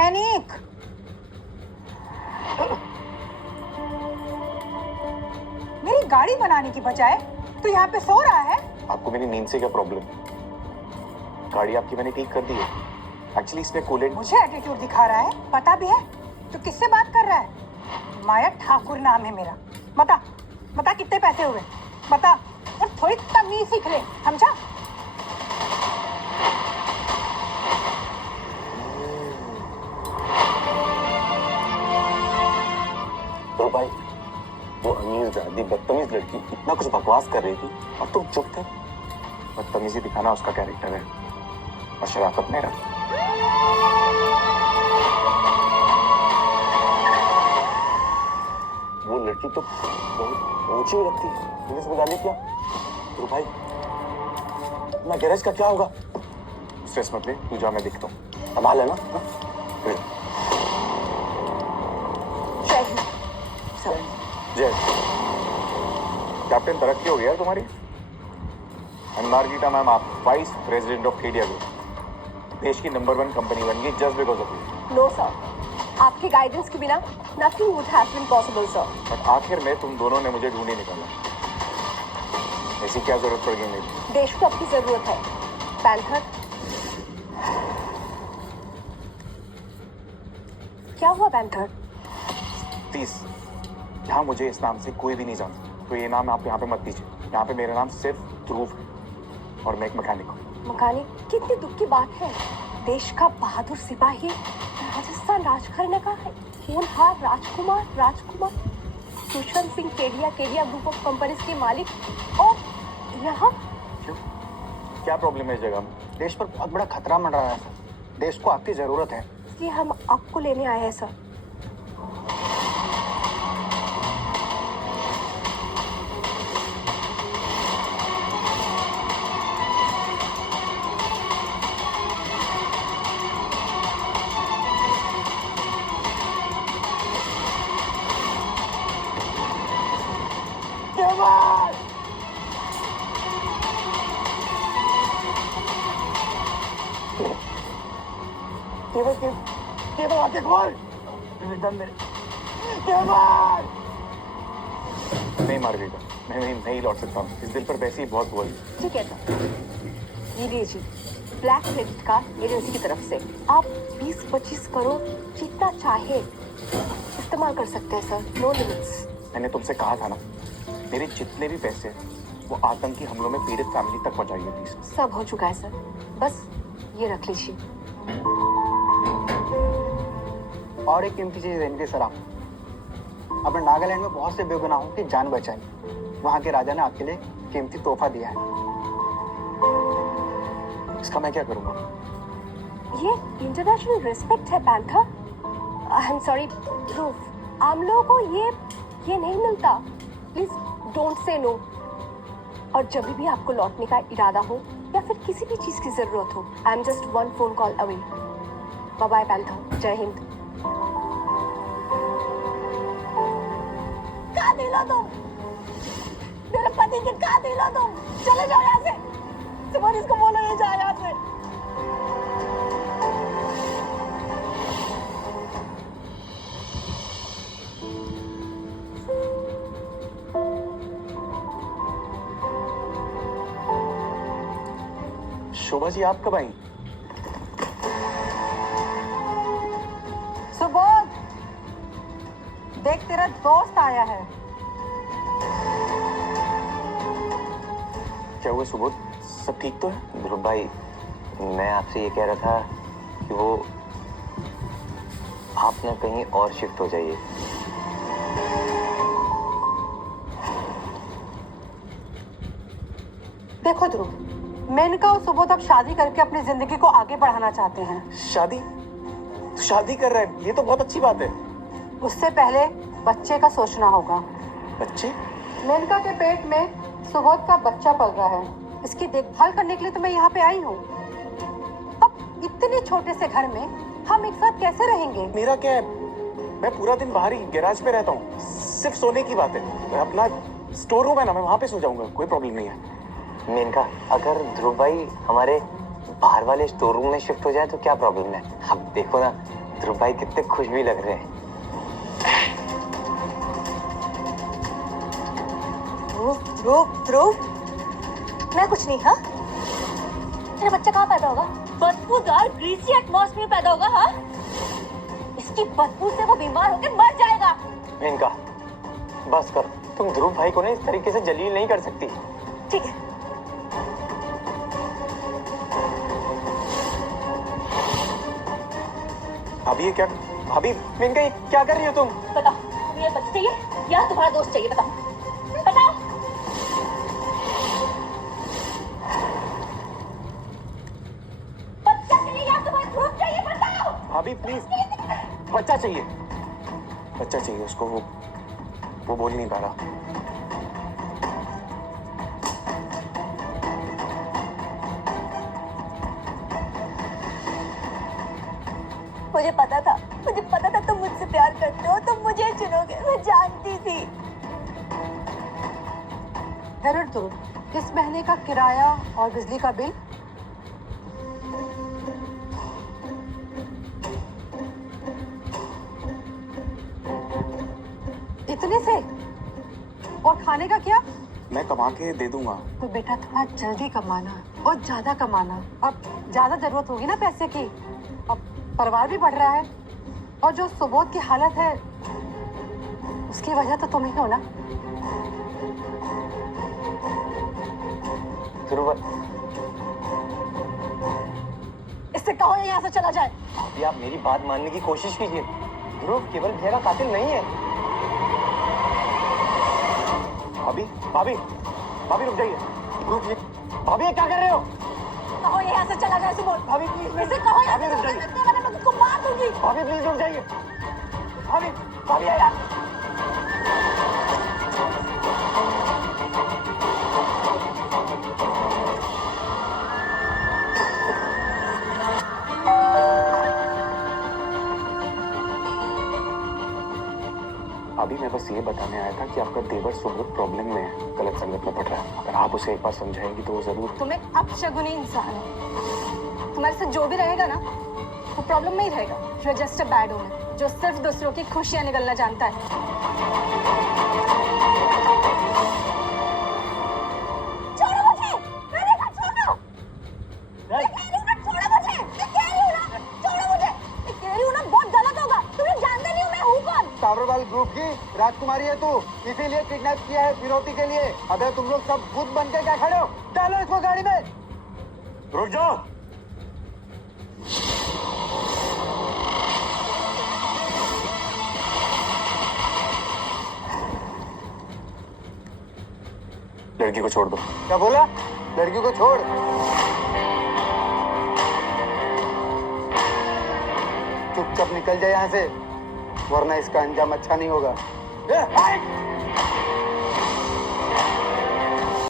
Mechanic. मेरी गाड़ी बनाने की बजाय तू यहाँ पे सो रहा है। आपको मेरी नींद से क्या प्रॉब्लम? गाड़ी आपकी मैंने ठीक कर दी है। एक्चुअली इसमें कूलेंट। मुझे एटीट्यूड दिखा रहा है, पता भी है तू किससे बात कर रहा है? माया ठाकुर नाम है मेरा। बता बता कितने पैसे हुए, बता। और थोड़ी तमीज सीख ले, समझा? तो भाई वो अमीर दादी बदतमीज लड़की इतना कुछ बकवास कर रही थी और तुम चुप थे। बदतमीजी दिखाना उसका कैरेक्टर है और शराफत मेरा। वो लड़की तो बहुत ऊंची लगती है। पुलिस बुला ली क्या? तो भाई मैं गैरेज का क्या होगा? स्ट्रेस मत ले, तू जा, मैं दिखता हूँ। संभाल है ना? जय कैप्टन, तरक्की हो गई यार तुम्हारी। मार्गिटा मैम, आप vice president of Kedia group, देश की नंबर 1 कंपनी बन गई just because of you. No sir, आपके गाइडेंस के बिना nothing would have been possible sir. But आखिर में तुम दोनों ने मुझे ढूंढ ही निकाला। ऐसी क्या जरूरत पड़ गई मेरी? देश को आपकी जरूरत है पैंथर। क्या हुआ पैंथर? प्लीज, यहाँ मुझे इस नाम से कोई भी नहीं जानता, तो ये नाम आप यहाँ पे मत दीजिए। यहाँ पे मेरा नाम सिर्फ ध्रुव है और मैं एक मैकेनिक हूँ। मकानी, कितनी दुख की बात है। देश का बहादुर सिपाही राजस्थान राज करने का है। होनहार राजकुमार Dushyant Singh Kedia group of companies के मालिक, और यहाँ क्यों? क्या प्रॉब्लम है इस जगह में? देश पर बहुत बड़ा खतरा मंडरा रहा है सर। देश को आपकी जरूरत है। इसलिए हम आपको लेने आए हैं सर। केवल आके खोल। नहीं मार्गरेटा, मैं नहीं लौट सकता हूँ। इस दिल पर वैसे ही बहुत बोझ। ठीक है सर, ये लीजिए ब्लैक क्रेडिट कार्ड एजेंसी की तरफ से। आप 20-25 करोड़ जितना चाहे इस्तेमाल कर सकते हैं सर, नो लिमिट्स। मैंने तुमसे कहा था ना, मेरे जितने भी पैसे वो आतंकी हमलों में पीड़ित फैमिली तक पहुंचाइए प्लीज। सब हो चुका है सर, बस ये रख लीजिए। और एक कीमती चीज देंगे सर आप। आपने नागालैंड में बहुत से बेगुनाहों की जान बचाई। वहाँ के राजा ने आपके लिए कीमती तोहफा दिया है। इसका मैं क्या करूँगा? ये इंटरनेशनल रिस्पेक्ट है Panther. I am sorry Dhruv, आम लोगों को ये नहीं मिलता। Please don't say no. और जब भी आपको लौटने का इरादा हो या फिर किसी भी चीज की जरूरत हो, I am just 1 phone call away. Bye bye Panther, जय हिंद। कहाँ दिला तुम? मेरे पति के कहाँ दिला तुम? चले जाओ यहाँ से। सुबह इसको बोलो ये जाए यहाँ से। शोभा जी, आप कब आई? सुबोध, देख तेरा दोस्त आया है। क्या हुआ सुबोध, सब ठीक तो है? ध्रुव भाई, मैं आपसे ये कह रहा था कि वो आप ना कहीं और शिफ्ट हो जाइए। देखो ध्रुव, मेनका और सुबोध अब शादी करके अपनी जिंदगी को आगे बढ़ाना चाहते हैं। शादी कर रहे हैं, ये तो बहुत अच्छी बात है। उससे पहले बच्चे का सोचना होगा। बच्चे? मेनका के पेट में सुबोध का बच्चा पल रहा है। इसकी देखभाल करने के लिए तो मैं यहाँ पे आई हूँ। अब इतने छोटे से घर में हम एक साथ कैसे रहेंगे? मेरा क्या है, मैं पूरा दिन बाहर ही गैराज पे रहता हूँ। सिर्फ सोने की बात है। अपना स्टोर रूम है ना, मैं वहाँ पे सो जाऊंगा, कोई प्रॉब्लम नहीं है। मेनका, अगर ध्रुव भाई हमारे बाहर वाले स्टोर रूम में शिफ्ट हो जाए तो क्या प्रॉब्लम है? अब देखो ना, ध्रुव भाई कितने खुश भी लग रहे हैं। ध्रुव मैं कुछ नहीं। हाँ, तेरा बच्चा कहाँ पैदा होगा? बदबूदार ग्रीसी एटमॉस्फेयर में पैदा होगा। हाँ, इसकी बदबू से वो बीमार होकर मर जाएगा। इनका बस कर, तुम ध्रुव भाई को ना इस तरीके से जलील नहीं कर सकती। ठीक है, भाभी ये क्या, भाभी इनका ये क्या कर रही हो तुम? बताओ, तुम्हें ये बच्चा चाहिए या तुम्हारा दोस्त चाहिए? बताओ बताओ। बच्चा चाहिए या तुम्हारा दोस्त चाहिए? बताओ। भाभी प्लीज, बच्चा चाहिए, बच्चा चाहिए उसको। वो बोल ही नहीं पा रहा। मुझे पता था तुम मुझसे प्यार करते हो, तुम मुझे चुनोगे, मैं जानती थी। जरूर ध्रुव, इस महीने का किराया और बिजली का बिल इतने से, और खाने का क्या? मैं कमा के दे दूंगा। तो बेटा थोड़ा जल्दी कमाना और ज्यादा कमाना। अब ज्यादा जरूरत होगी ना पैसे की, अब परिवार भी बढ़ रहा है, और जो सुबोध की हालत है उसकी वजह तो तुम ही हो ना। ध्रुव, इससे कहो ये यहाँ से चला जाए। अभी आप मेरी बात मानने की कोशिश कीजिए। ध्रुव केवल भैया का कातिल नहीं है। भाभी भाभी भाभी रुक जाइए, रुकिए। भाभी ये क्या कर रहे हो? कहो ये यहाँ से चला जाए सुबोध। भाभी प्लीज, इसे कहो यहाँ भाभी से रुक चला जाइए। जाए, वरना मैं तुमको मार दूंगी। भाभी प्लीज रुक जाइए। भाभी भाभी यार, अभी मैं बस ये बताने आया था कि आपका देवर सुब्रत प्रॉब्लम में है, गलत संगत में पड़ रहा है। अगर आप उसे एक बार समझाएंगी तो वो जरूर। तुम एक अपशगुनी इंसान हो। तुम्हारे साथ जो भी रहेगा ना वो प्रॉब्लम में ही रहेगा। You are just a bad woman जो सिर्फ दूसरों की खुशियां निगलना जानता है। छोड़ो मुझे, मैंने कहा छोड़ो। मैं कह रही हूं ना, छोड़ो मुझे। मैं कह रही हूं ना, छोड़ो मुझे। मैं कह रही हूं ना, बहुत गलत होगा। तुम्हें जानते नहीं हो मैं हूं कौन। टावरवाल ग्रुप की राजकुमारी है तू, इसीलिए किडनैप किया है फिरौती के लिए। अबे तुम लोग सब भूत बन के क्या खड़े हो? डालो इसको गाड़ी में। रुक जाओ। लड़की को छोड़ दो। क्या बोला? लड़की को छोड़? चुपचाप निकल जाए यहाँ से, वरना इसका अंजाम अच्छा नहीं होगा।